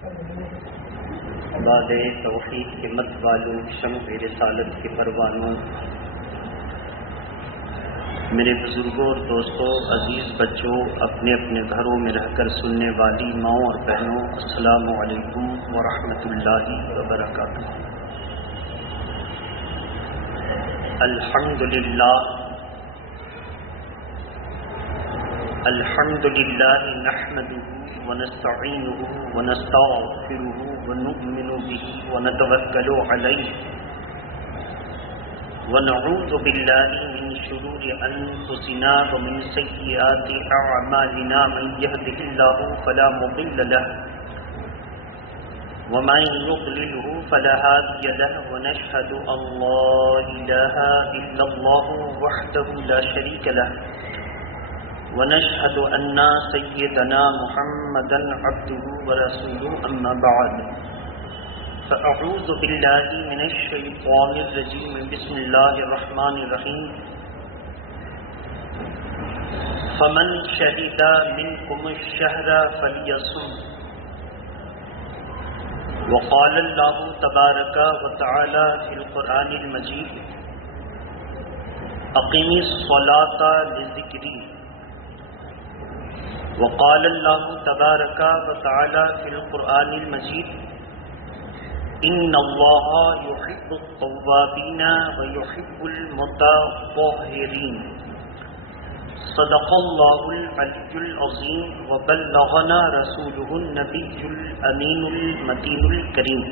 بعد توحید کے مت والوں، شمع رسالت کے پروانوں، میرے بزرگوں اور دوستوں، عزیز بچوں، اپنے اپنے گھروں میں رہ کر سننے والی ماؤں اور بہنوں، السلام علیکم ورحمۃ اللہ وبرکاتہ۔ الحمد للہ نحمده ونستعینه ونستغفره ونؤمن به ونتوکل علیہ ونعوذ باللہ من شرور انفسنا ومن سیئات اعمالنا، من یهده اللہ فلا مضل له ومن يضلله فلا هادي له، ونشهد ان لا اله الا الله وحده لا شريك له، ونشهد أن سيدنا محمدا عبده ورسوله، أما بعد فأعوذ بالله من الشيطان الرجيم، بسم الله الرحمن الرحيم، فمن شهد منكم الشهر فليصم، وقال الله تبارك وتعالى في القرآن المجيد، أقم الصلاة لذكري، وقال الله تبارك وتعالى في القرآن المجيد، إن الله يحب التوابين ويحب المتطهرين، صدق الله العلي العظيم، وبلغنا رسوله النبي الأمين المتين الكريم۔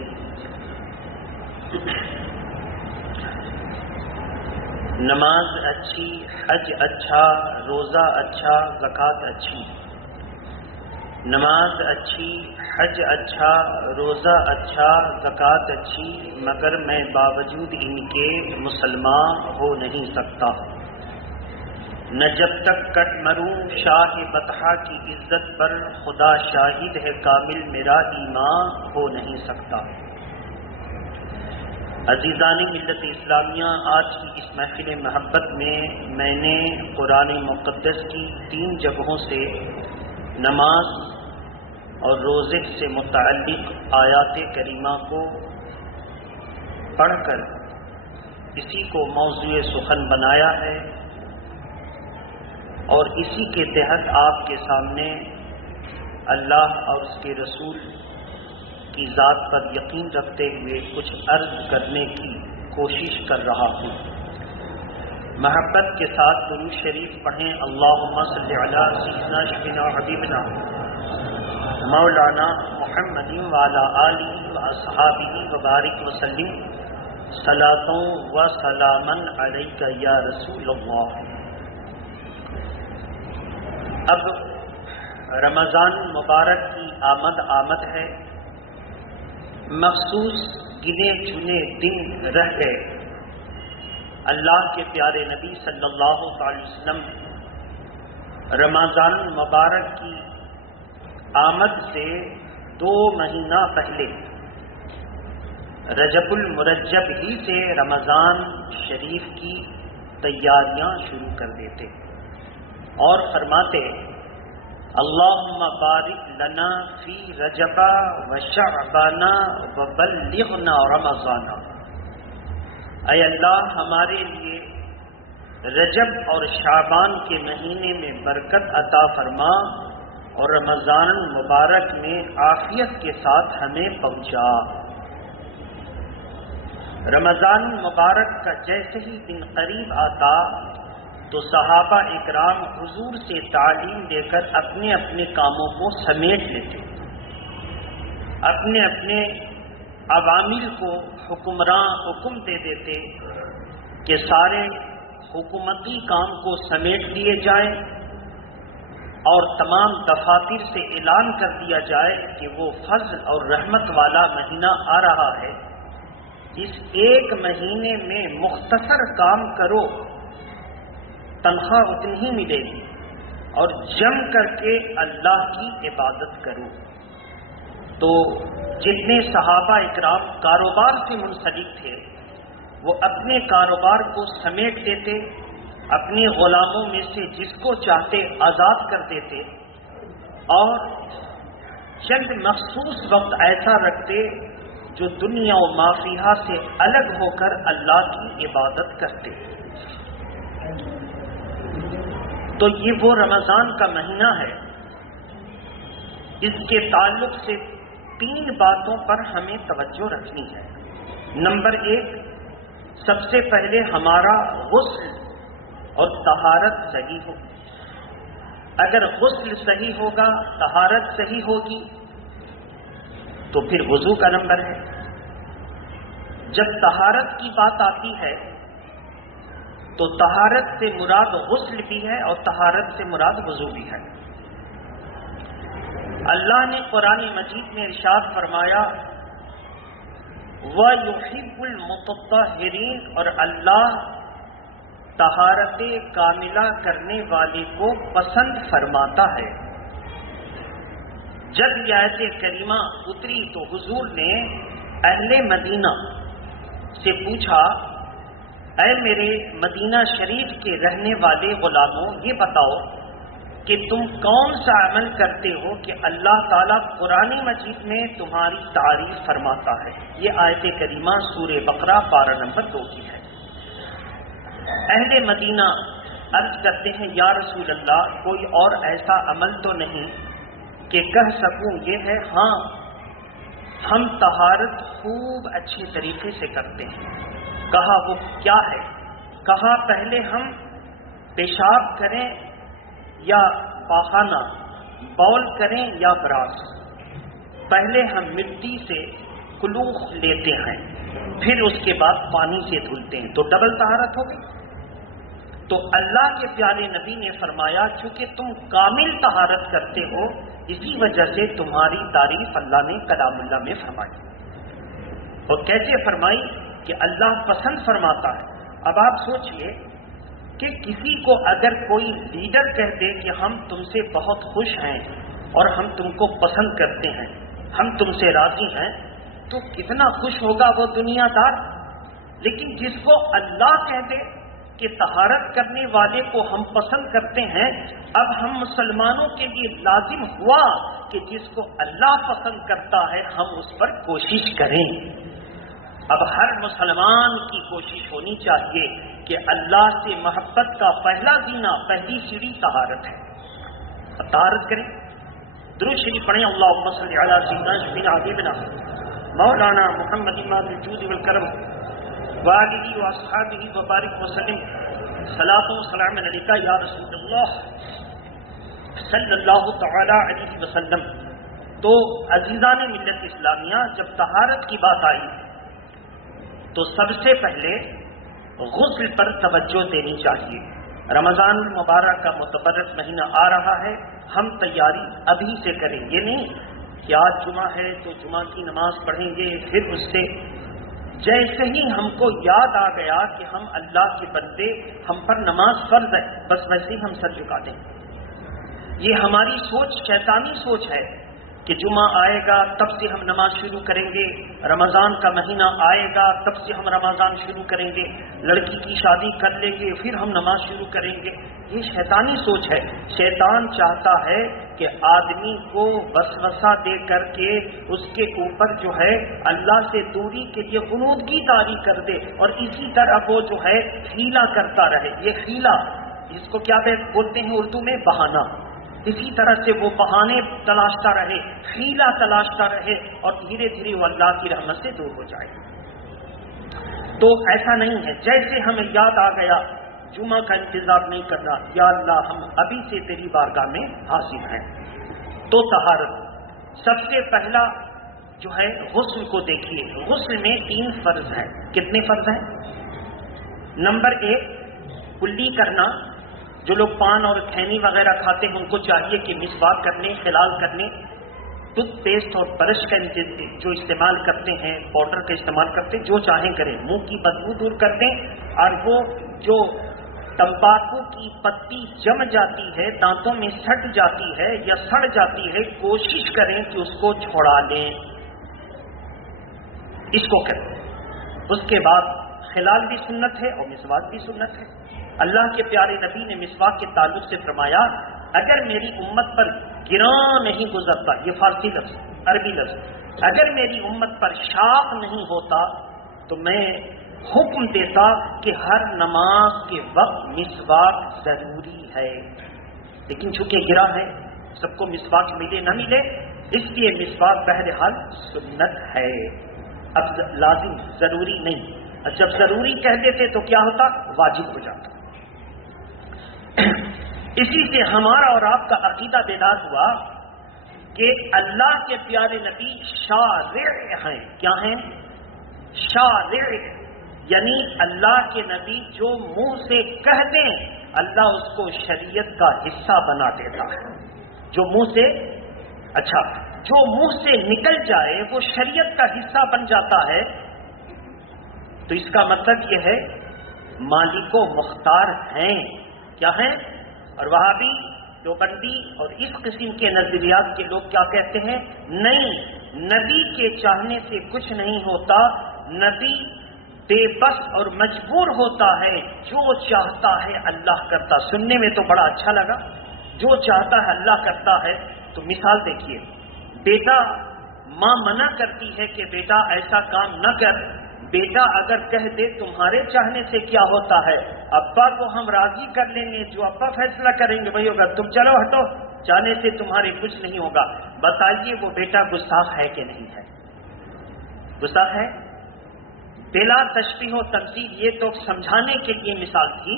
نماز اچھی، حج اچھا، روزہ اچھا، زکوٰۃ اچھی۔ نماز اچھی، حج اچھا، روزہ اچھا، زکوٰۃ اچھی، مگر میں باوجود ان کے مسلمان ہو نہیں سکتا۔ نہ جب تک کٹ مروں شاہ بطحہ کی عزت پر، خدا شاہد ہے کامل میرا ایمان ہو نہیں سکتا۔ عزیزان ملت اسلامیہ، آج کی اس محفل محبت میں نے قرآن مقدس کی 3 جگہوں سے نماز اور روزے سے متعلق آیات کریمہ کو پڑھ کر اسی کو موضوع سخن بنایا ہے، اور اسی کے تحت آپ کے سامنے اللہ اور اس کے رسول کی ذات پر یقین رکھتے ہوئے کچھ عرض کرنے کی کوشش کر رہا ہوں۔ محبت کے ساتھ درود شریف پڑھیں، اللہم صلی علی سیدنا شفیعنا حبیبنا مولانا محمد وعلی آلہ واصحابہ وبارک وسلم، صلاۃ و سلاما علیک یا رسول اللہ۔ اب رمضان مبارک کی آمد ہے، مخصوص گنے چنے دن رہ گئے۔ اللہ کے پیارے نبی صلی اللہ علیہ وسلم رمضان مبارک کی آمد سے 2 مہینہ پہلے رجب المرجب ہی سے رمضان شریف کی تیاریاں شروع کر دیتے اور فرماتے، اللہم بارک لنا فی رجب و شعبان و بلغنا رمضان۔ اے اللہ، ہمارے لیے رجب اور شعبان کے مہینے میں برکت عطا فرما اور رمضان مبارک میں عافیت کے ساتھ ہمیں پہنچا۔ رمضان مبارک کا جیسے ہی دن قریب آتا تو صحابہ اکرام حضور سے تعلیم لے کر اپنے اپنے کاموں کو سمیٹ لیتے، اپنے اپنے عوامل کو حکم دے دیتے کہ سارے حکومتی کام کو سمیٹ لیے جائیں اور تمام دفاتر سے اعلان کر دیا جائے کہ وہ فضل اور رحمت والا مہینہ آ رہا ہے، اس 1 مہینے میں مختصر کام کرو، تنخواہ اتنی ہی ملے گی، اور جم کر کے اللہ کی عبادت کرو۔ تو جتنے صحابہ اکرام کاروبار سے منسلک تھے وہ اپنے کاروبار کو سمیٹ دیتے، اپنے غلاموں میں سے جس کو چاہتے آزاد کر دیتے، اور چند مخصوص وقت ایسا رکھتے جو دنیا و مافیہا سے الگ ہو کر اللہ کی عبادت کرتے. تو یہ وہ رمضان کا مہینہ ہے. اس کے تعلق سے 3 باتوں پر ہمیں توجہ رکھنی ہے. نمبر 1، سب سے پہلے ہمارا غسل اور طہارت صحیح ہو. اگر غسل صحیح ہوگا، طہارت صحیح ہوگی، تو پھر وضو کا نمبر ہے. جب طہارت کی بات آتی ہے تو طہارت سے مراد غسل بھی ہے اور طہارت سے مراد وضو بھی ہے. اللہ نے قرآن مجید میں ارشاد فرمایا وَيُحِبُّ الْمُتَطَّهِرِينَ، اور اللہ طہارت کاملہ کرنے والے کو پسند فرماتا ہے. جب یہ آیت کریمہ اتری تو حضور نے اہل مدینہ سے پوچھا، اے میرے مدینہ شریف کے رہنے والے غلاموں، یہ بتاؤ کہ تم کون سا عمل کرتے ہو کہ اللہ تعالیٰ قرآن مجید میں تمہاری تعریف فرماتا ہے. یہ آیت کریمہ سورہ بقرہ پارہ نمبر 2 کی ہے. اہل مدینہ عرض کرتے ہیں یا رسول اللہ، کوئی اور ایسا عمل تو نہیں کہ کہہ سکوں یہ ہے؟ ہاں، ہم طہارت خوب اچھے طریقے سے کرتے ہیں. کہا وہ کیا ہے؟ کہا پہلے ہم پیشاب کریں یا پاخانہ، بول کریں یا براس، پہلے ہم مٹی سے کلوخ لیتے ہیں، پھر اس کے بعد پانی سے دھلتے ہیں، تو ڈبل طہارت ہو گئی. تو اللہ کے پیارے نبی نے فرمایا چونکہ تم کامل طہارت کرتے ہو، اسی وجہ سے تمہاری تعریف اللہ نے کلام اللہ میں فرمائی. اور کیسے فرمائی؟ کہ اللہ پسند فرماتا ہے. اب آپ سوچئے کہ کسی کو اگر کوئی لیڈر کہہ دے کہ ہم تم سے بہت خوش ہیں اور ہم تم کو پسند کرتے ہیں، ہم تم سے راضی ہیں، تو کتنا خوش ہوگا وہ دنیا دار. لیکن جس کو اللہ کہہ دے کہ طہارت کرنے والے کو ہم پسند کرتے ہیں، اب ہم مسلمانوں کے لیے لازم ہوا کہ جس کو اللہ پسند کرتا ہے ہم اس پر کوشش کریں. اب ہر مسلمان کی کوشش ہونی چاہیے کہ اللہ سے محبت کا پہلا زینہ، پہلی سیڑھی طہارت ہے. اب طہارت کریں، درود شریف پڑھیں. اللہم صلی علی سیدنا شفیعنا حبیبنا مولانا محمد امام الجود والکرم وآلہ واصحابہ وبارک وسلم. صلاۃ و سلام علیکہ یا رسول اللہ صلی اللہ تعالی علیہ وسلم. تو عزیزان ملت اسلامیہ، جب طہارت کی بات آئی تو سب سے پہلے غسل پر توجہ دینی چاہیے. رمضان المبارک کا متبرک مہینہ آ رہا ہے، ہم تیاری ابھی سے کریں. یہ نہیں کہ آج جمعہ ہے تو جمعہ کی نماز پڑھیں گے، پھر اس سے جیسے ہی ہم کو یاد آ گیا کہ ہم اللہ کے بندے، ہم پر نماز فرض ہے، بس ویسے ہی ہم سر جھکا دیں. یہ ہماری سوچ شیطانی سوچ ہے کہ جمعہ آئے گا تب سے ہم نماز شروع کریں گے، رمضان کا مہینہ آئے گا تب سے ہم رمضان شروع کریں گے، لڑکی کی شادی کر لیں گے پھر ہم نماز شروع کریں گے. یہ شیطانی سوچ ہے. شیطان چاہتا ہے کہ آدمی کو وسوسہ دے کر کے اس کے اوپر جو ہے اللہ سے دوری کے لیے غنودگی طاری کر دے، اور اسی طرح وہ جو ہے حیلہ کرتا رہے. یہ حیلہ، اس کو کیا بولتے ہیں اردو میں؟ بہانہ. اسی طرح سے وہ بہانے تلاشتا رہے، حیلہ تلاشتا رہے، اور دھیرے دھیرے وہ اللہ کی رحمت سے دور ہو جائے. تو ایسا نہیں ہے. جیسے ہمیں یاد آ گیا، جمعہ کا انتظار نہیں کرنا، یا اللہ ہم ابھی سے تیری بارگاہ میں حاضر ہیں. تو طہارت سب سے پہلا جو ہے غسل کو دیکھیے. غسل میں 3 فرض ہیں. کتنے فرض ہیں؟ نمبر 1 کلی کرنا. جو لوگ پان اور کھینی وغیرہ کھاتے ہیں ان کو چاہیے کہ مسواک کرنے، خلال کرنے، ٹوتھ پیسٹ اور برش کا جو استعمال کرتے ہیں، پاؤڈر کا استعمال کرتے ہیں، جو چاہیں کریں، منہ کی بدبو دور کر دیں. اور وہ جو تمباکو کی پتی جم جاتی ہے، دانتوں میں سٹ جاتی ہے یا سڑ جاتی ہے، کوشش کریں کہ اس کو چھوڑا لیں. اس کو کریں. اس کے بعد خلال بھی سنت ہے اور مسواک بھی سنت ہے. اللہ کے پیارے نبی نے مسواک کے تعلق سے فرمایا اگر میری امت پر گراں نہیں گزرتا، یہ فارسی لفظ، عربی لفظ، اگر میری امت پر شاق نہیں ہوتا تو میں حکم دیتا کہ ہر نماز کے وقت مسواک ضروری ہے، لیکن چونکہ گرا ہے، سب کو مسواک ملے نہ ملے، اس لیے مسواک بہرحال سنت ہے، اب لازم ضروری نہیں، اور جب ضروری کہہ دیتے تو کیا ہوتا؟ واجب ہو جاتا۔ اسی سے ہمارا اور آپ کا عقیدہ بیدار ہوا کہ اللہ کے پیارے نبی شارع ہیں۔ کیا ہیں؟ شارع، یعنی اللہ کے نبی جو منہ سے کہہ دیں اللہ اس کو شریعت کا حصہ بنا دیتا ہے، جو منہ سے، اچھا جو منہ سے نکل جائے وہ شریعت کا حصہ بن جاتا ہے، تو اس کا مطلب یہ ہے مالک و مختار ہیں۔ کیا ہیں؟ اور وہابی، دیوبندی اور اس قسم کے نظریات کے لوگ کیا کہتے ہیں؟ نہیں، نبی کے چاہنے سے کچھ نہیں ہوتا، نبی بے بس اور مجبور ہوتا ہے، جو چاہتا ہے اللہ کرتا۔ سننے میں تو بڑا اچھا لگا، جو چاہتا ہے اللہ کرتا ہے۔ تو مثال دیکھیے، بیٹا، ماں منع کرتی ہے کہ بیٹا ایسا کام نہ کر، بیٹا اگر کہہ دے تمہارے چاہنے سے کیا ہوتا ہے؟ ابا کو ہم راضی کر لیں گے، جو ابا فیصلہ کریں گے وہی ہوگا، تم چلو ہٹو، چاہنے سے تمہارے کچھ نہیں ہوگا۔ بتائیے وہ بیٹا گستاخ ہے کہ نہیں ہے؟ گستاخ ہے؟ بلا تشبیہ و تمثیل، یہ تو سمجھانے کے لیے مثال تھی،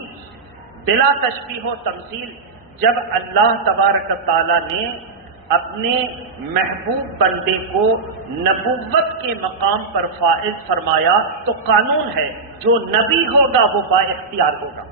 بلا تشبیہ و تمثیل جب اللہ تبارک تعالی نے اپنے محبوب بندے کو نبوت کے مقام پر فائز فرمایا تو قانون ہے جو نبی ہوگا وہ با اختیار ہوگا۔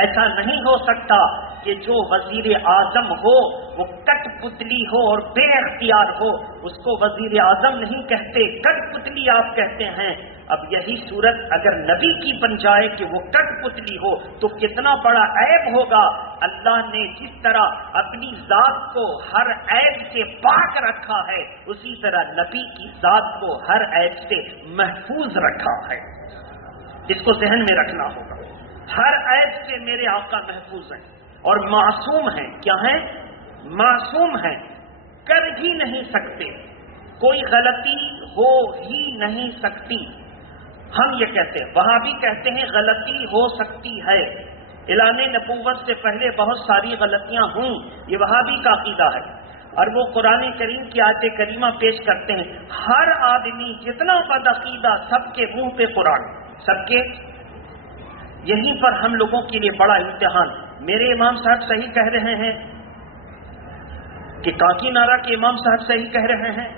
ایسا نہیں ہو سکتا کہ جو وزیر اعظم ہو وہ کٹ پتلی ہو اور بے اختیار ہو، اس کو وزیر اعظم نہیں کہتے، کٹ پتلی آپ کہتے ہیں۔ اب یہی صورت اگر نبی کی بن جائے کہ وہ کٹ پتلی ہو تو کتنا بڑا عیب ہوگا۔ اللہ نے جس طرح اپنی ذات کو ہر عیب سے پاک رکھا ہے، اسی طرح نبی کی ذات کو ہر عیب سے محفوظ رکھا ہے۔ اس کو ذہن میں رکھنا ہوگا، ہر عیب سے میرے آقا محفوظ ہیں اور معصوم ہیں۔ کیا ہیں؟ معصوم ہیں، کر ہی نہیں سکتے، کوئی غلطی ہو ہی نہیں سکتی۔ ہم یہ کہتے ہیں، وہاں بھی کہتے ہیں غلطی ہو سکتی ہے، اعلان نبوت سے پہلے بہت ساری غلطیاں ہوئیں، یہ وہابی کا عقیدہ ہے۔ اور وہ قرآن کریم کی آیت کریمہ پیش کرتے ہیں، ہر آدمی جتنا بدعقیدہ سب کے منہ پہ قرآن، سب کے۔ یہیں پر ہم لوگوں کے لیے بڑا امتحان، میرے امام صاحب صحیح کہہ رہے ہیں کہ کاکی نارا کے امام صاحب صحیح کہہ رہے ہیں،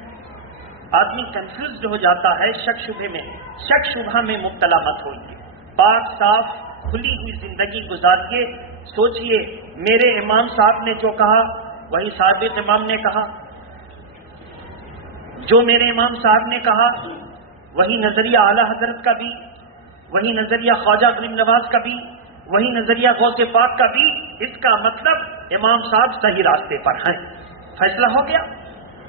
آدمی کنفیوزڈ ہو جاتا ہے، شک شبہ میں، شک شبہ میں مبتلا مت ہوئیے، پاک صاف کھلی ہوئی زندگی گزاریے، سوچئے میرے امام صاحب نے جو کہا وہی سابق امام نے کہا، جو میرے امام صاحب نے کہا وہی نظریہ اعلیٰ حضرت کا بھی، وہی نظریہ خواجہ غریب نواز کا بھی، وہی نظریہ غوث پاک کا بھی۔ اس کا مطلب امام صاحب صحیح راستے پر ہیں، فیصلہ ہو گیا۔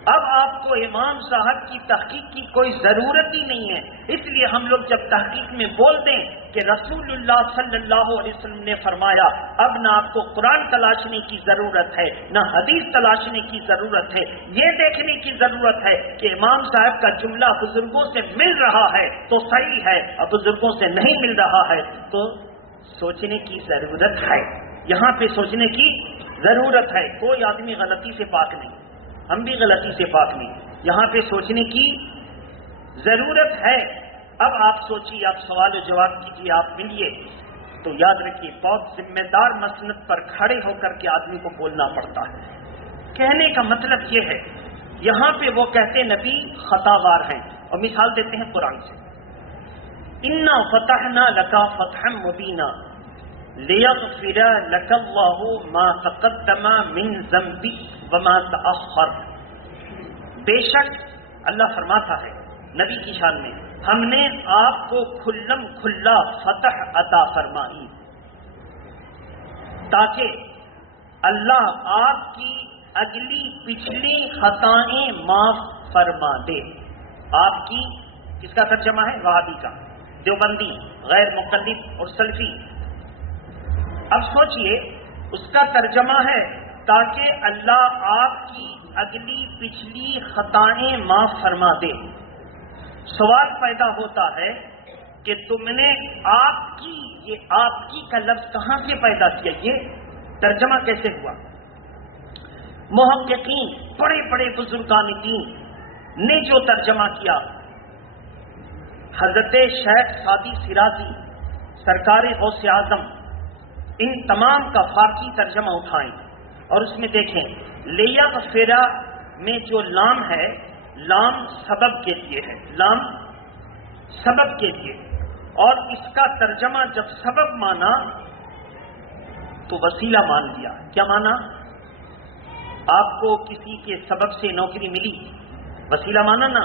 اب آپ کو امام صاحب کی تحقیق کی کوئی ضرورت ہی نہیں ہے، اس لیے ہم لوگ جب تحقیق میں بول دیں کہ رسول اللہ صلی اللہ علیہ وسلم نے فرمایا، اب نہ آپ کو قرآن تلاشنے کی ضرورت ہے نہ حدیث تلاشنے کی ضرورت ہے، یہ دیکھنے کی ضرورت ہے کہ امام صاحب کا جملہ بزرگوں سے مل رہا ہے تو صحیح ہے، اور بزرگوں سے نہیں مل رہا ہے تو سوچنے کی ضرورت ہے۔ یہاں پہ سوچنے کی ضرورت ہے، کوئی آدمی غلطی سے پاک نہیں، ہم بھی غلطی سے پاک نہیں، یہاں پہ سوچنے کی ضرورت ہے۔ اب آپ سوچیے، آپ سوال و جواب کیجیے، آپ ملیے تو یاد رکھیے بہت ذمہ دار مسند پر کھڑے ہو کر کے آدمی کو بولنا پڑتا ہے۔ کہنے کا مطلب یہ ہے، یہاں پہ وہ کہتے نبی خطا وار ہیں، اور مثال دیتے ہیں قرآن سے، انا فتحنا لک فتحا مبینا لیغفر لک اللہ ما تقدم من ذنبک وما تأخر۔ بے شک اللہ فرماتا ہے نبی کی شان میں، ہم نے آپ کو کھلم کھلا فتح عطا فرمائی تاکہ اللہ آپ کی اگلی پچھلی خطائیں معاف فرما دے۔ آپ کی، کس کا ترجمہ ہے؟ وہابی کا، دیوبندی، غیر مقلد اور سلفی۔ اب سوچئے، اس کا ترجمہ ہے تاکہ اللہ آپ کی اگلی پچھلی خطائیں معاف فرما دے۔ سوال پیدا ہوتا ہے کہ تم نے آپ کی، یہ آپ کی کا لفظ کہاں سے پیدا کیا، یہ ترجمہ کیسے ہوا؟ محققین، بڑے بڑے بزرگان دین نے جو ترجمہ کیا، حضرت شیخ سعدی شیرازی، سرکار غوث اعظم، ان تمام کا فارسی ترجمہ اٹھائیں اور اس میں دیکھیں لیغفر میں جو لام ہے، لام سبب کے لیے ہے، لام سبب کے لیے، اور اس کا ترجمہ جب سبب مانا تو وسیلہ مان لیا۔ کیا مانا؟ آپ کو کسی کے سبب سے نوکری ملی، وسیلہ مانا نا،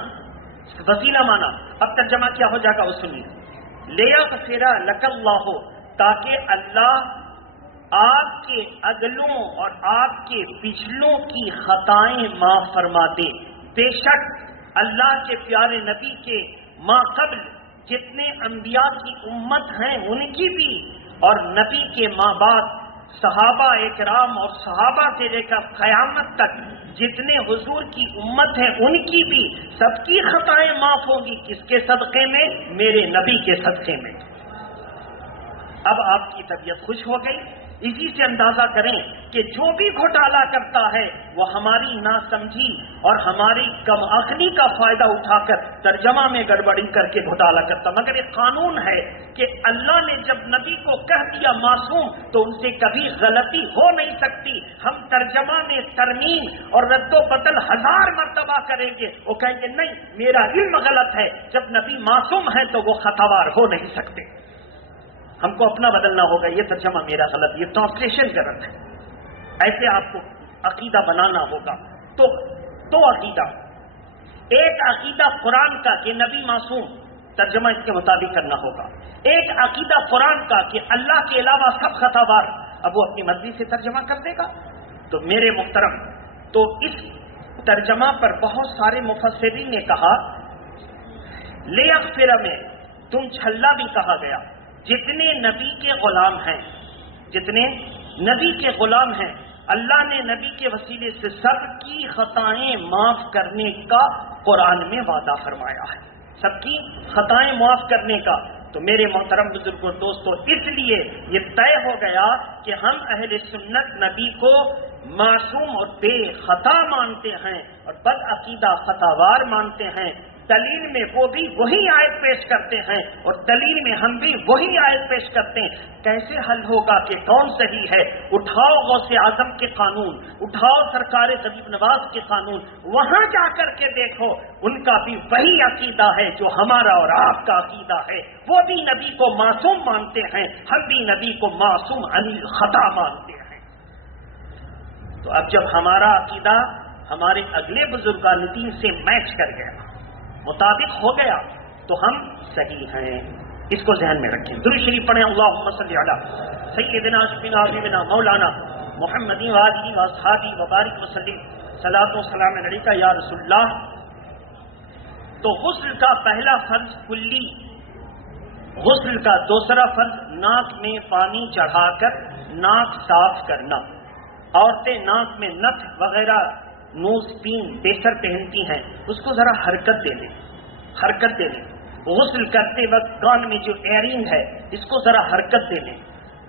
وسیلہ مانا۔ اب ترجمہ کیا ہو جائے گا وہ سنیے، لیغفر لک اللہ، تاکہ اللہ آپ کے اگلوں اور آپ کے پچھلوں کی خطائیں معاف فرما دے۔ بے شک اللہ کے پیارے نبی کے ما قبل جتنے انبیاء کی امت ہیں ان کی بھی، اور نبی کے ماں بعد صحابہ اکرام اور صحابہ سے لے کر قیامت تک جتنے حضور کی امت ہیں ان کی بھی سب کی خطائیں معاف ہوں گی۔ کس کے صدقے میں؟ میرے نبی کے صدقے میں۔ اب آپ کی طبیعت خوش ہو گئی۔ اسی سے اندازہ کریں کہ جو بھی گھوٹالا کرتا ہے وہ ہماری ناسمجھی اور ہماری کم عقلی کا فائدہ اٹھا کر ترجمہ میں گڑبڑی کر کے گھوٹالا کرتا۔ مگر یہ قانون ہے کہ اللہ نے جب نبی کو کہہ دیا معصوم تو ان سے کبھی غلطی ہو نہیں سکتی۔ ہم ترجمہ میں ترمیم اور رد و بدل 1000 مرتبہ کریں گے، وہ کہیں گے نہیں میرا علم غلط ہے۔ جب نبی معصوم ہے تو وہ خطاوار ہو نہیں سکتے۔ ہم کو اپنا بدلنا ہوگا، یہ ترجمہ میرا غلط، یہ ٹرانسلیشن غلط ہے۔ ایسے آپ کو عقیدہ بنانا ہوگا۔ تو عقیدہ، ایک عقیدہ قرآن کا کہ نبی معصوم، ترجمہ اس کے مطابق کرنا ہوگا۔ ایک عقیدہ قرآن کا کہ اللہ کے علاوہ سب خطاوار، اب وہ اپنی مرضی سے ترجمہ کر دے گا۔ تو میرے محترم، تو اس ترجمہ پر بہت سارے مفسرین نے کہا لیغفر میں تم چھلا بھی کہا گیا۔ جتنے نبی کے غلام ہیں، جتنے نبی کے غلام ہیں، اللہ نے نبی کے وسیلے سے سب کی خطائیں معاف کرنے کا قرآن میں وعدہ فرمایا ہے، سب کی خطائیں معاف کرنے کا۔ تو میرے محترم بزرگوں دوستوں، اس لیے یہ طے ہو گیا کہ ہم اہل سنت نبی کو معصوم اور بے خطا مانتے ہیں اور بد عقیدہ خطاوار مانتے ہیں۔ دلیل میں وہ بھی وہی آیت پیش کرتے ہیں اور دلیل میں ہم بھی وہی آیت پیش کرتے ہیں۔ کیسے حل ہوگا کہ کون صحیح ہے؟ اٹھاؤ غوث اعظم کے قانون، اٹھاؤ سرکار غریب نواز کے قانون، وہاں جا کر کے دیکھو ان کا بھی وہی عقیدہ ہے جو ہمارا اور آپ کا عقیدہ ہے۔ وہ بھی نبی کو معصوم مانتے ہیں، ہم بھی نبی کو معصوم عن الخطا مانتے ہیں۔ تو اب جب ہمارا عقیدہ ہمارے اگلے بزرگان دین سے میچ کر گیا، مطابق ہو گیا، تو ہم صحیح ہیں۔ اس کو ذہن میں رکھیں۔ درود شریف پڑھیں، اللہم صلی علی سیدنا شفیعنا حبیبنا مولانا محمد وآلہ واصحابہ وبارک وسلم، صلاۃ و سلام علیکہ یا رسول اللہ۔ تو غسل کا پہلا فرض کلی، غسل کا دوسرا فرض ناک میں پانی چڑھا کر ناک صاف کرنا۔ عورتیں ناک میں نتھ وغیرہ نوز پین بیسر پہنتی ہیں، اس کو ذرا حرکت دے لیں، حرکت دے لیں۔ غسل کرتے وقت کان میں جو ایئرنگ ہے اس کو ذرا حرکت دے لیں۔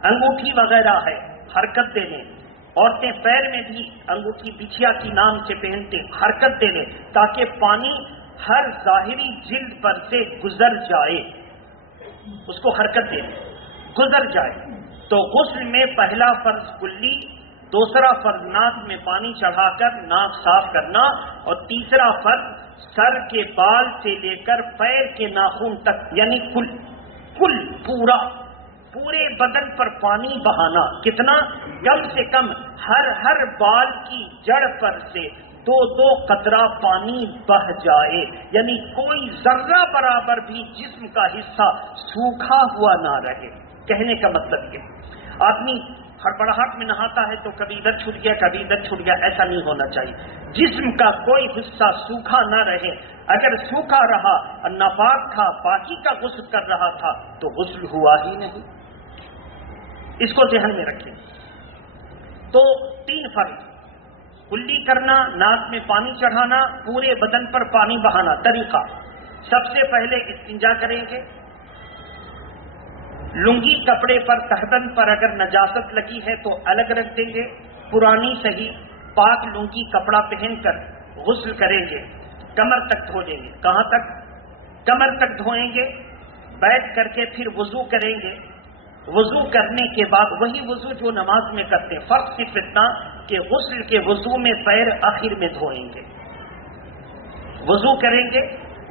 انگوٹھی وغیرہ ہے، حرکت دے لیں۔ عورتیں پیر میں بھی انگوٹھی بچھیا کی نام سے پہنتے، حرکت دے لیں تاکہ پانی ہر ظاہری جلد پر سے گزر جائے، اس کو حرکت دے لیں، گزر جائے۔ تو غسل میں پہلا فرض کلی، دوسرا فرض ناک میں پانی چڑھا کر ناک صاف کرنا، اور تیسرا فرض سر کے بال سے لے کر پیر کے ناخن تک، یعنی کل پورے بدن پر پانی بہانا۔ کتنا؟ کم سے کم ہر بال کی جڑ پر سے 2 قطرہ پانی بہ جائے، یعنی کوئی ذرہ برابر بھی جسم کا حصہ سوکھا ہوا نہ رہے۔ کہنے کا مطلب یہ، آدمی ہڑبڑاہٹ میں نہاتا ہے تو کبھی ادھر چھوٹ گیا کبھی ادھر چھوٹ گیا، ایسا نہیں ہونا چاہیے۔ جسم کا کوئی حصہ سوکھا نہ رہے۔ اگر سوکھا رہا اور ناپاک تھا، پاکی کا غسل کر رہا تھا تو غسل ہوا ہی نہیں۔ اس کو ذہن میں رکھیں۔ تو 3 فرض: کلی کرنا، ناک میں پانی چڑھانا، پورے بدن پر پانی بہانا۔ طریقہ: سب سے پہلے استنجا کریں گے، لنگی کپڑے پر تہبند پر اگر نجاست لگی ہے تو الگ رکھ دیں گے، پرانی صحیح پاک لنگی کپڑا پہن کر غسل کریں گے، کمر تک دھو دیں گے۔ کہاں تک؟ کمر تک دھوئیں گے، بیٹھ کر کے پھر وضو کریں گے۔ وضو کرنے کے بعد وہی وضو جو نماز میں کرتے ہیں، فرق صرف اتنا کہ غسل کے وضو میں پیر آخر میں دھوئیں گے۔ وضو کریں گے،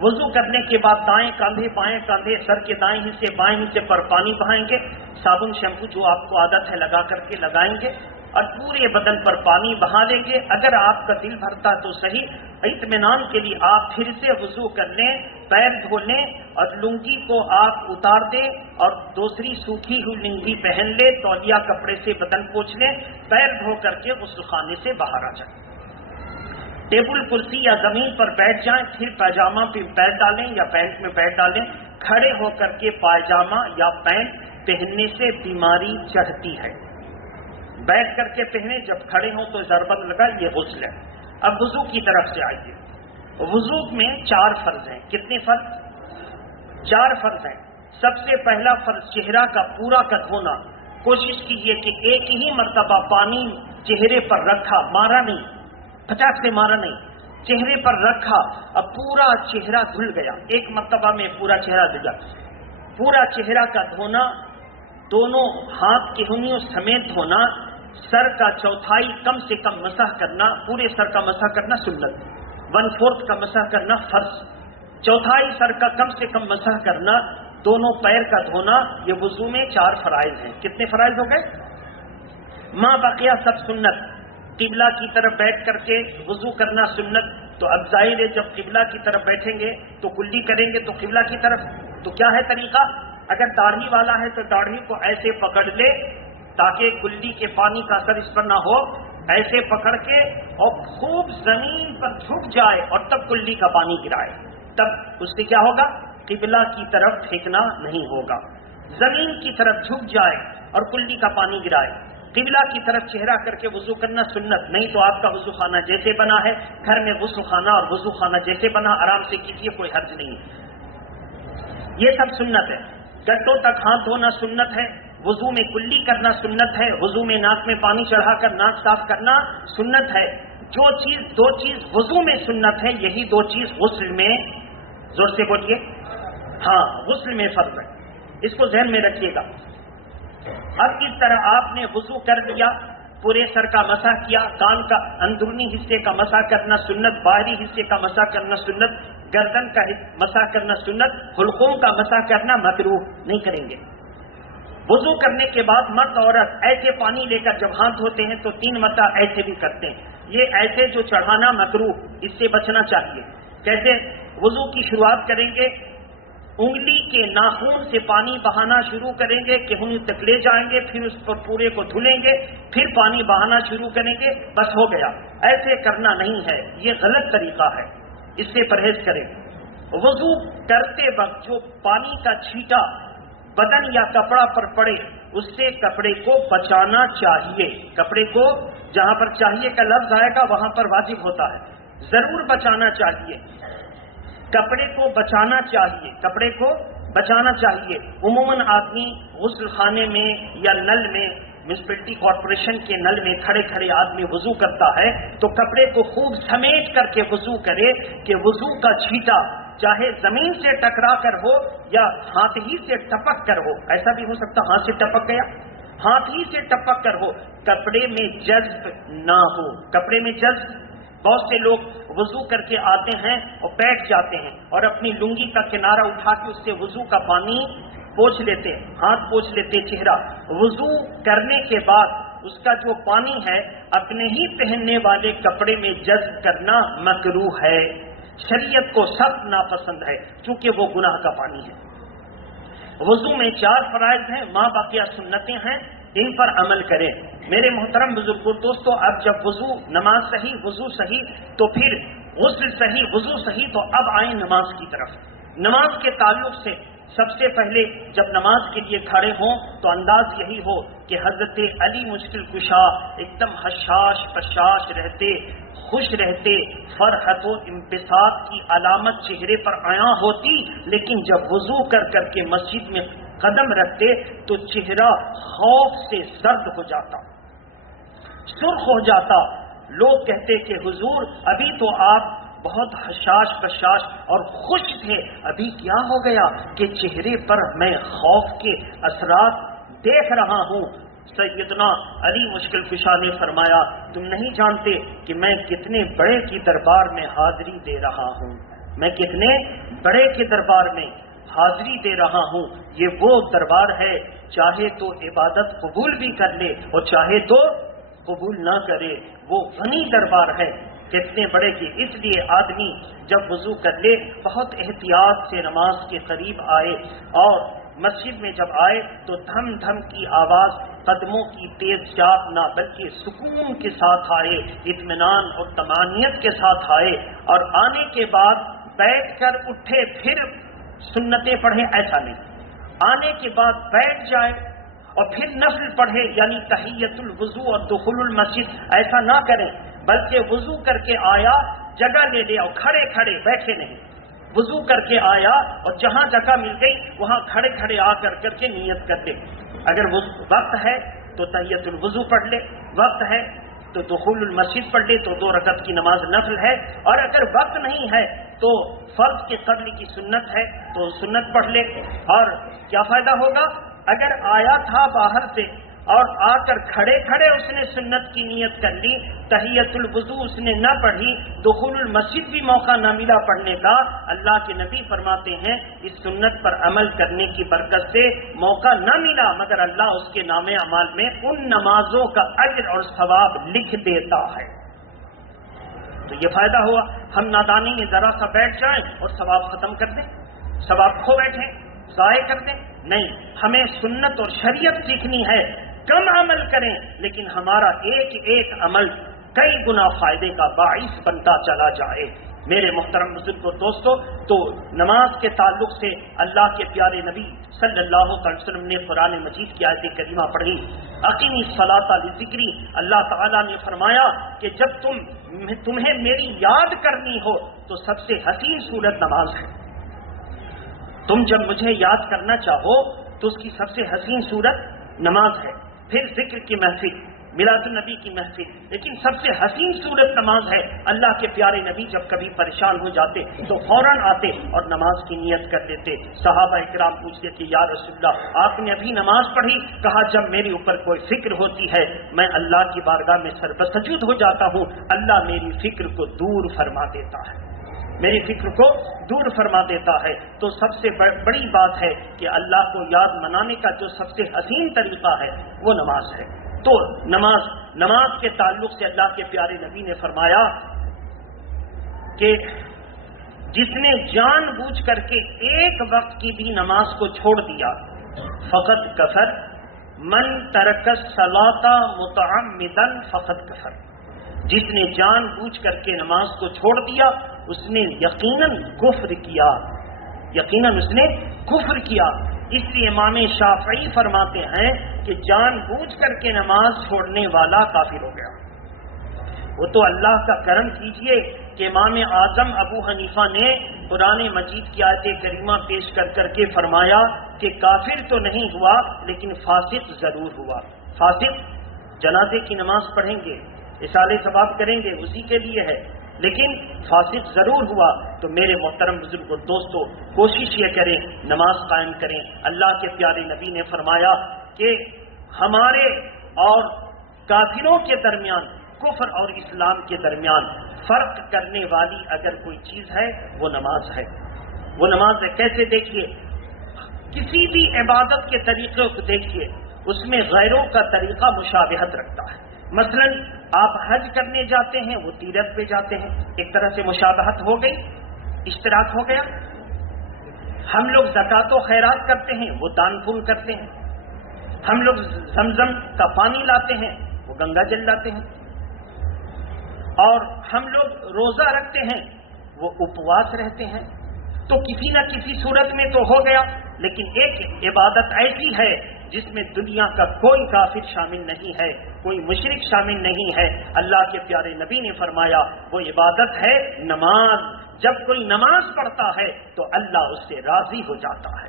وضو کرنے کے بعد دائیں کاندھے بائیں کاندھے، سر کے دائیں حصے بائیں حصے پر پانی بہائیں گے، صابن شیمپو جو آپ کو عادت ہے لگا کر کے لگائیں گے اور پورے بدن پر پانی بہا لیں گے۔ اگر آپ کا دل بھرتا تو صحیح، اطمینان کے لیے آپ پھر سے وضو کر لیں، پیر دھو لیں اور لنگی کو آپ اتار دیں اور دوسری سوکھی ہوئی لنگی پہن لیں، تولیہ کپڑے سے بدن پوچھ لیں، پیر دھو کر کے غسل خانے سے باہر آ جائیں۔ ٹیبل کرسی یا زمین پر بیٹھ جائیں، پھر پائجامہ پہ پیر ڈالیں یا پینٹ میں پیر ڈالیں۔ کھڑے ہو کر کے پائجامہ یا پینٹ پہننے سے بیماری چڑھتی ہے، بیٹھ کر کے پہنے، جب کھڑے ہوں تو ضربت لگا، یہ غسل ہے۔ اب وضو کی طرف سے آئیے۔ وضو میں 4 فرض ہیں۔ کتنے فرض؟ 4 فرض ہیں۔ سب سے پہلا فرض چہرہ کا پورا کا دھونا۔ کوشش کیجئے کہ ایک ہی مرتبہ پانی چہرے پر رکھا، مارا نہیں، پھٹاک سے مارا نہیں، چہرے پر رکھا، اب پورا چہرہ دھل گیا، ایک مرتبہ میں پورا چہرہ دھل گیا۔ پورا چہرہ کا دھونا، دونوں ہاتھ کی انگلیوں سمیت دھونا، سر کا چوتھائی کم سے کم مسح کرنا، پورے سر کا مسح کرنا سنت، 1/4 کا مسح کرنا فرض، چوتھائی سر کا کم سے کم مسح کرنا، دونوں پیر کا دھونا، یہ وضو میں 4 فرائض ہیں۔ کتنے فرائض ہو گئے؟ ماں بقیہ سب سنت۔ قبلہ کی طرف بیٹھ کر کے وضو کرنا سنت، تو اب ظاہر ہے جب قبلہ کی طرف بیٹھیں گے تو کلی کریں گے تو قبلہ کی طرف، تو کیا ہے طریقہ؟ اگر داڑھی والا ہے تو داڑھی کو ایسے پکڑ لے تاکہ کلی کے پانی کا اثر اس پر نہ ہو، ایسے پکڑ کے اور خوب زمین پر جھک جائے اور تب کلی کا پانی گرائے، تب اس سے کیا ہوگا؟ قبلہ کی طرف پھینکنا نہیں ہوگا، زمین کی طرف جھک جائے اور کلی کا پانی گرائے۔ قبلہ کی طرف چہرہ کر کے وضو کرنا سنت، نہیں تو آپ کا وضو خانہ جیسے بنا ہے، گھر میں غسل خانہ اور وضو خانہ جیسے بنا، آرام سے کیجیے، کوئی حرج نہیں ہے، یہ سب سنت ہے۔ گٹوں تک ہاتھ دھونا سنت ہے، وضو میں کلی کرنا سنت ہے، وضو میں ناک میں پانی چڑھا کر ناک صاف کرنا سنت ہے۔ جو چیز 2 چیز وضو میں سنت ہے، یہی 2 چیز غسل میں، زور سے بولیے، ہاں غسل میں فرض ہے، اس کو ذہن میں رکھیے گا۔ اب اس طرح آپ نے وضو کر لیا، پورے سر کا مسح کیا، کان کا اندرونی حصے کا مسح کرنا سنت، باہری حصے کا مسح کرنا سنت، گردن کا مسح کرنا سنت، حلقوں کا مسح کرنا مکروہ نہیں کریں گے۔ وضو کرنے کے بعد مرد عورت ایسے پانی لے کر جب ہاتھ دھوتے ہیں تو 3 مرتبہ ایسے بھی کرتے ہیں، یہ ایسے جو چڑھانا مکروہ، اس سے بچنا چاہیے۔ کیسے؟ وضو کی شروعات کریں گے، انگلی کے ناخن سے پانی بہانا شروع کریں گے، کہنی تک لے جائیں گے، پھر اس پر پورے کو دھلیں گے، پھر پانی بہانا شروع کریں گے، بس ہو گیا۔ ایسے کرنا نہیں ہے، یہ غلط طریقہ ہے، اس سے پرہیز کریں۔ وضو کرتے وقت جو پانی کا چھینٹا بدن یا کپڑا پر پڑے، اس سے کپڑے کو بچانا چاہیے۔ کپڑے کو جہاں پر چاہیے کا لفظ آئے گا وہاں پر واجب ہوتا ہے، ضرور بچانا چاہیے، کپڑے کو بچانا چاہیے، کپڑے کو بچانا چاہیے۔ عموماً آدمی غسل خانے میں یا نل میں، میونسپلٹی کارپوریشن کے نل میں کھڑے کھڑے آدمی وضو کرتا ہے تو کپڑے کو خوب سمیٹ کر کے وضو کرے کہ وضو کا چھینٹا چاہے زمین سے ٹکرا کر ہو یا ہاتھ ہی سے ٹپک کر ہو، ایسا بھی ہو سکتا ہاتھ سے ٹپک گیا، ہاتھ ہی سے ٹپک کر ہو، کپڑے میں جذب نہ ہو، کپڑے میں جذب۔ بہت سے لوگ وضو کر کے آتے ہیں اور بیٹھ جاتے ہیں اور اپنی لنگی کا کنارہ اٹھا کے اس سے وضو کا پانی پوچھ لیتے، ہاتھ پوچھ لیتے، چہرہ۔ وضو کرنے کے بعد اس کا جو پانی ہے اپنے ہی پہننے والے کپڑے میں جذب کرنا مکروہ ہے، شریعت کو سخت ناپسند ہے، چونکہ وہ گناہ کا پانی ہے۔ وضو میں 4 فرائض ہیں، ماں باقیہ سنتیں ہیں، ان پر عمل کریں۔ میرے محترم بزرگوں دوستو، اب جب وضو، نماز صحیح، وضو صحیح، تو پھر غسل صحیح، وضو صحیح، تو اب آئیں نماز کی طرف۔ نماز کے تعلق سے سب سے پہلے جب نماز کے لیے کھڑے ہوں تو انداز یہی ہو کہ حضرت علی مشکل کشا ایک دم حشاش پشاش رہتے، خوش رہتے، فرحت و انبساط کی علامت چہرے پر عیاں ہوتی، لیکن جب وضو کر کر کے مسجد میں قدم رکھتے تو چہرہ خوف سے زرد ہو جاتا، سرخ ہو جاتا۔ لوگ کہتے کہ حضور ابھی تو آپ بہت حشاش بشاش اور خوش تھے، ابھی کیا ہو گیا کہ چہرے پر میں خوف کے اثرات دیکھ رہا ہوں۔ سیدنا علی مشکل کشا نے فرمایا تم نہیں جانتے کہ میں کتنے بڑے کی دربار میں حاضری دے رہا ہوں، میں کتنے بڑے کے دربار میں حاضری دے رہا ہوں۔ یہ وہ دربار ہے چاہے تو عبادت قبول بھی کر لے اور چاہے تو قبول نہ کرے، وہ غنی دربار ہے کتنے بڑے کی۔ اس لیے آدمی جب وضو کر لے بہت احتیاط سے نماز کے قریب آئے، اور مسجد میں جب آئے تو دھم دھم کی آواز، قدموں کی تیز چاپ نہ بلکہ سکون کے ساتھ آئے، اطمینان اور طمانینت کے ساتھ آئے، اور آنے کے بعد بیٹھ کر اٹھے پھر سنتیں پڑھیں ایسا نہیں، آنے کے بعد بیٹھ جائے اور پھر نفل پڑھے یعنی تحیت الوضو اور دخول المسجد ایسا نہ کریں، بلکہ وضو کر کے آیا جگہ لے لے اور کھڑے کھڑے بیٹھے نہیں، وضو کر کے آیا اور جہاں جگہ مل گئی وہاں کھڑے کھڑے آ کر کر کے نیت کر لے۔ اگر وقت ہے تو تحیت الوضو پڑھ لے، وقت ہے تو دخول المسجد پڑھ لے تو 2 رکعت کی نماز نفل ہے، اور اگر وقت نہیں ہے تو فرض کے قبل کی سنت ہے تو سنت پڑھ لے۔ اور کیا فائدہ ہوگا؟ اگر آیا تھا باہر سے اور آ کر کھڑے کھڑے اس نے سنت کی نیت کر لی، تحیت الوضو اس نے نہ پڑھی، دخول المسجد بھی موقع نہ ملا پڑھنے کا، اللہ کے نبی فرماتے ہیں اس سنت پر عمل کرنے کی برکت سے موقع نہ ملا مگر اللہ اس کے نام اعمال میں ان نمازوں کا اجر اور ثواب لکھ دیتا ہے۔ تو یہ فائدہ ہوا، ہم نادانی میں ذرا سا بیٹھ جائیں اور ثواب ختم کر دیں، ثواب کھو بیٹھیں، ضائع کر دیں، نہیں، ہمیں سنت اور شریعت سیکھنی ہے۔ کم عمل کریں لیکن ہمارا ایک ایک عمل کئی گنا فائدے کا باعث بنتا چلا جائے۔ میرے محترم بزرگ و دوستو، تو نماز کے تعلق سے اللہ کے پیارے نبی صلی اللہ علیہ وسلم نے قرآن مجید کی آیت کریمہ پڑھی، اقیمی الصلاۃ لذکری۔ اللہ تعالیٰ نے فرمایا کہ جب تمہیں میری یاد کرنی ہو تو سب سے حسین صورت نماز ہے۔ تم جب مجھے یاد کرنا چاہو تو اس کی سب سے حسین صورت نماز ہے، پھر ذکر کی محفل، میلاد النبی کی محفل، لیکن سب سے حسین صورت نماز ہے۔ اللہ کے پیارے نبی جب کبھی پریشان ہو جاتے تو فوراً آتے اور نماز کی نیت کر دیتے۔ صحابہ اکرام پوچھتے کہ یا رسول اللہ آپ نے ابھی نماز پڑھی؟ کہا جب میرے اوپر کوئی فکر ہوتی ہے میں اللہ کی بارگاہ میں سربسجود ہو جاتا ہوں، اللہ میری فکر کو دور فرما دیتا ہے، میری فکر کو دور فرما دیتا ہے۔ تو سب سے بڑی بات ہے کہ اللہ کو یاد منانے کا جو سب سے حسین طریقہ ہے وہ نماز ہے۔ تو نماز کے تعلق سے اللہ کے پیارے نبی نے فرمایا کہ جس نے جان بوجھ کر کے ایک وقت کی بھی نماز کو چھوڑ دیا فقط کفر، من ترک الصلاۃ متعمدا فقط کفر، جس نے جان بوجھ کر کے نماز کو چھوڑ دیا اس نے یقیناً کفر کیا، یقیناً اس نے کفر کیا۔ اس لیے امام شافعی فرماتے ہیں کہ جان بوجھ کر کے نماز چھوڑنے والا کافر ہو گیا۔ وہ تو اللہ کا کرم کیجئے کہ امام اعظم ابو حنیفہ نے قرآن مجید کی آیت کریمہ پیش کر کر کے فرمایا کہ کافر تو نہیں ہوا لیکن فاسق ضرور ہوا۔ فاسق جنازے کی نماز پڑھیں گے، اصالے ثواب کریں گے، اسی کے لیے ہے، لیکن فاسق ضرور ہوا۔ تو میرے محترم بزرگ دوستو کوشش یہ کریں نماز قائم کریں۔ اللہ کے پیارے نبی نے فرمایا کہ ہمارے اور کافروں کے درمیان، کفر اور اسلام کے درمیان فرق کرنے والی اگر کوئی چیز ہے وہ نماز ہے، وہ نماز ہے۔ کیسے دیکھیے، کسی بھی عبادت کے طریقے کو دیکھیے اس میں غیروں کا طریقہ مشابہت رکھتا ہے۔ مثلا آپ حج کرنے جاتے ہیں، وہ تیرتھ پہ جاتے ہیں، ایک طرح سے مشابہت ہو گئی، اشتراک ہو گیا۔ ہم لوگ زکوٰۃ و خیرات کرتے ہیں، وہ دان پون کرتے ہیں۔ ہم لوگ زمزم کا پانی لاتے ہیں، وہ گنگا جل لاتے ہیں۔ اور ہم لوگ روزہ رکھتے ہیں، وہ اپواس رہتے ہیں۔ تو کسی نہ کسی صورت میں تو ہو گیا، لیکن ایک عبادت ایسی ہے جس میں دنیا کا کوئی کافر شامل نہیں ہے، کوئی مشرک شامل نہیں ہے۔ اللہ کے پیارے نبی نے فرمایا وہ عبادت ہے نماز۔ جب کوئی نماز پڑھتا ہے تو اللہ اس سے راضی ہو جاتا ہے۔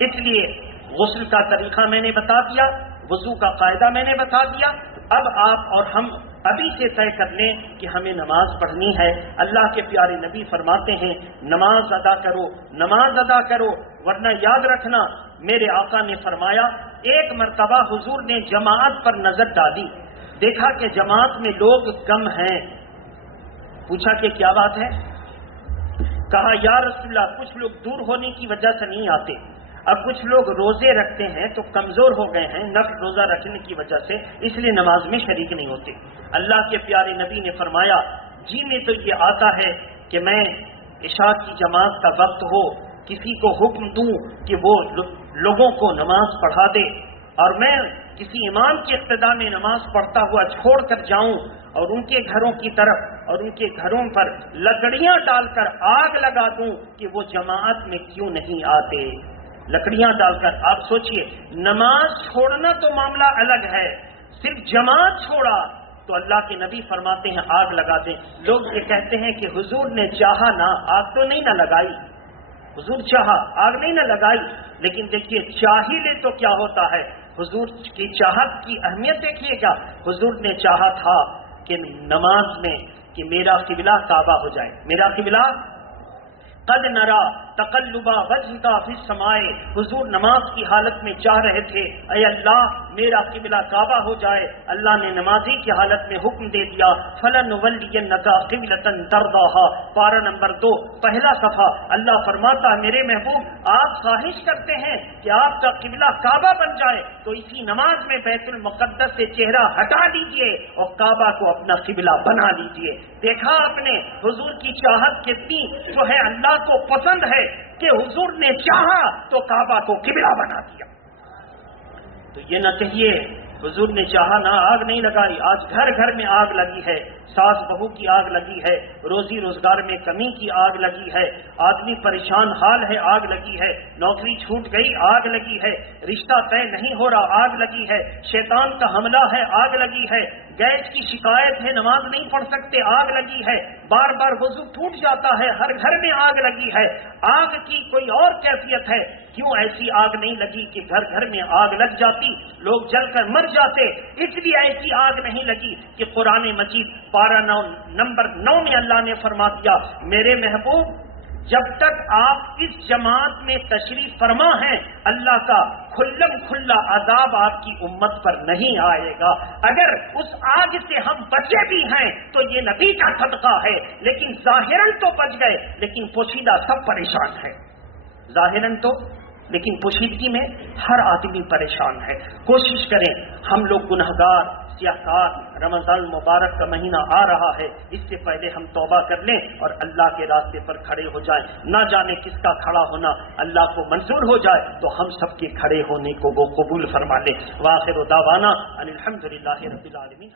اس لیے غسل کا طریقہ میں نے بتا دیا، وضو کا قاعدہ میں نے بتا دیا۔ اب آپ اور ہم ابھی سے طے کر لیں کہ ہمیں نماز پڑھنی ہے۔ اللہ کے پیارے نبی فرماتے ہیں نماز ادا کرو، نماز ادا کرو، ورنہ یاد رکھنا میرے آقا نے فرمایا ایک مرتبہ حضور نے جماعت پر نظر ڈالی، دیکھا کہ جماعت میں لوگ کم ہیں، پوچھا کہ کیا بات ہے؟ کہا یا رسول اللہ کچھ لوگ دور ہونے کی وجہ سے نہیں آتے، اب کچھ لوگ روزے رکھتے ہیں تو کمزور ہو گئے ہیں نفل روزہ رکھنے کی وجہ سے، اس لیے نماز میں شریک نہیں ہوتے۔ اللہ کے پیارے نبی نے فرمایا جی میں تو یہ آتا ہے کہ میں عشاء کی جماعت کا وقت ہو کسی کو حکم دوں کہ وہ لوگوں کو نماز پڑھا دے، اور میں کسی امام کی اقتداء میں نماز پڑھتا ہوا چھوڑ کر جاؤں اور ان کے گھروں کی طرف اور ان کے گھروں پر لکڑیاں ڈال کر آگ لگا دوں کہ وہ جماعت میں کیوں نہیں آتے، لکڑیاں ڈال کر۔ آپ سوچئے نماز چھوڑنا تو معاملہ الگ ہے، صرف جماعت چھوڑا تو اللہ کے نبی فرماتے ہیں آگ لگا دیں۔ لوگ یہ کہتے ہیں کہ حضور نے چاہا نہ، آگ تو نہیں نہ لگائی، حضور چاہا آگ نہیں نہ لگائی، لیکن دیکھیے چاہی لے تو کیا ہوتا ہے، حضور کی چاہت کی اہمیت دیکھیے گا۔ حضور نے چاہا تھا کہ نماز میں کہ میرا قبلہ کعبہ ہو جائے، میرا قبلہ قد نرا تقلبا وجهك في السماء، حضور نماز کی حالت میں چاہ رہے تھے اے اللہ میرا قبلہ کعبہ ہو جائے۔ اللہ نے نمازی کی حالت میں حکم دے دیا فلنولینک قبلۃ ترضاها، پارہ نمبر 2 پہلا صفحہ۔ اللہ فرماتا ہے میرے محبوب آپ خواہش کرتے ہیں کہ آپ کا قبلہ کعبہ بن جائے تو اسی نماز میں بیت المقدس سے چہرہ ہٹا لیجئے اور کعبہ کو اپنا قبلہ بنا لیجئے۔ دیکھا آپ نے حضور کی چاہت کتنی جو ہے اللہ کو پسند ہے کہ حضور نے چاہا تو کعبہ کو قبلہ بنا دیا۔ تو یہ نہ کہیے حضور نے چاہا نہ آگ نہیں لگائی، آج گھر گھر میں آگ لگی ہے، ساس بہو کی آگ لگی ہے، روزی روزگار میں کمی کی آگ لگی ہے، آدمی پریشان حال ہے آگ لگی ہے، نوکری چھوٹ گئی آگ لگی ہے، رشتہ طے نہیں ہو رہا آگ لگی ہے، شیطان کا حملہ ہے آگ لگی ہے، گیس کی شکایت ہے نماز نہیں پڑھ سکتے آگ لگی ہے، بار بار وضو ٹوٹ جاتا ہے ہر گھر میں آگ لگی ہے۔ آگ کی کوئی اور کیفیت ہے، کیوں ایسی آگ نہیں لگی کہ گھر گھر میں آگ لگ جاتی لوگ جل کر مر جاتے؟ اس لیے ایسی آگ نہیں لگی کہ قرآن مجید پارہ نمبر 9 میں اللہ نے فرما دیا میرے محبوب جب تک آپ اس جماعت میں تشریف فرما ہیں اللہ کا کھلم کھلا عذاب آپ کی امت پر نہیں آئے گا۔ اگر اس آگ سے ہم بچے بھی ہیں تو یہ نبی کا صدقہ ہے، لیکن ظاہراً تو بچ گئے لیکن پوشیدہ سب پریشان ہے، ظاہراً تو لیکن پوشیدگی میں ہر آدمی پریشان ہے۔ کوشش کریں ہم لوگ گنہگار سیاحکار، رمضان مبارک کا مہینہ آ رہا ہے، اس سے پہلے ہم توبہ کر لیں اور اللہ کے راستے پر کھڑے ہو جائیں۔ نہ جانے کس کا کھڑا ہونا اللہ کو منظور ہو جائے تو ہم سب کے کھڑے ہونے کو وہ قبول فرما لے۔ وآخر دعوانا ان الحمد للہ رب العالمین۔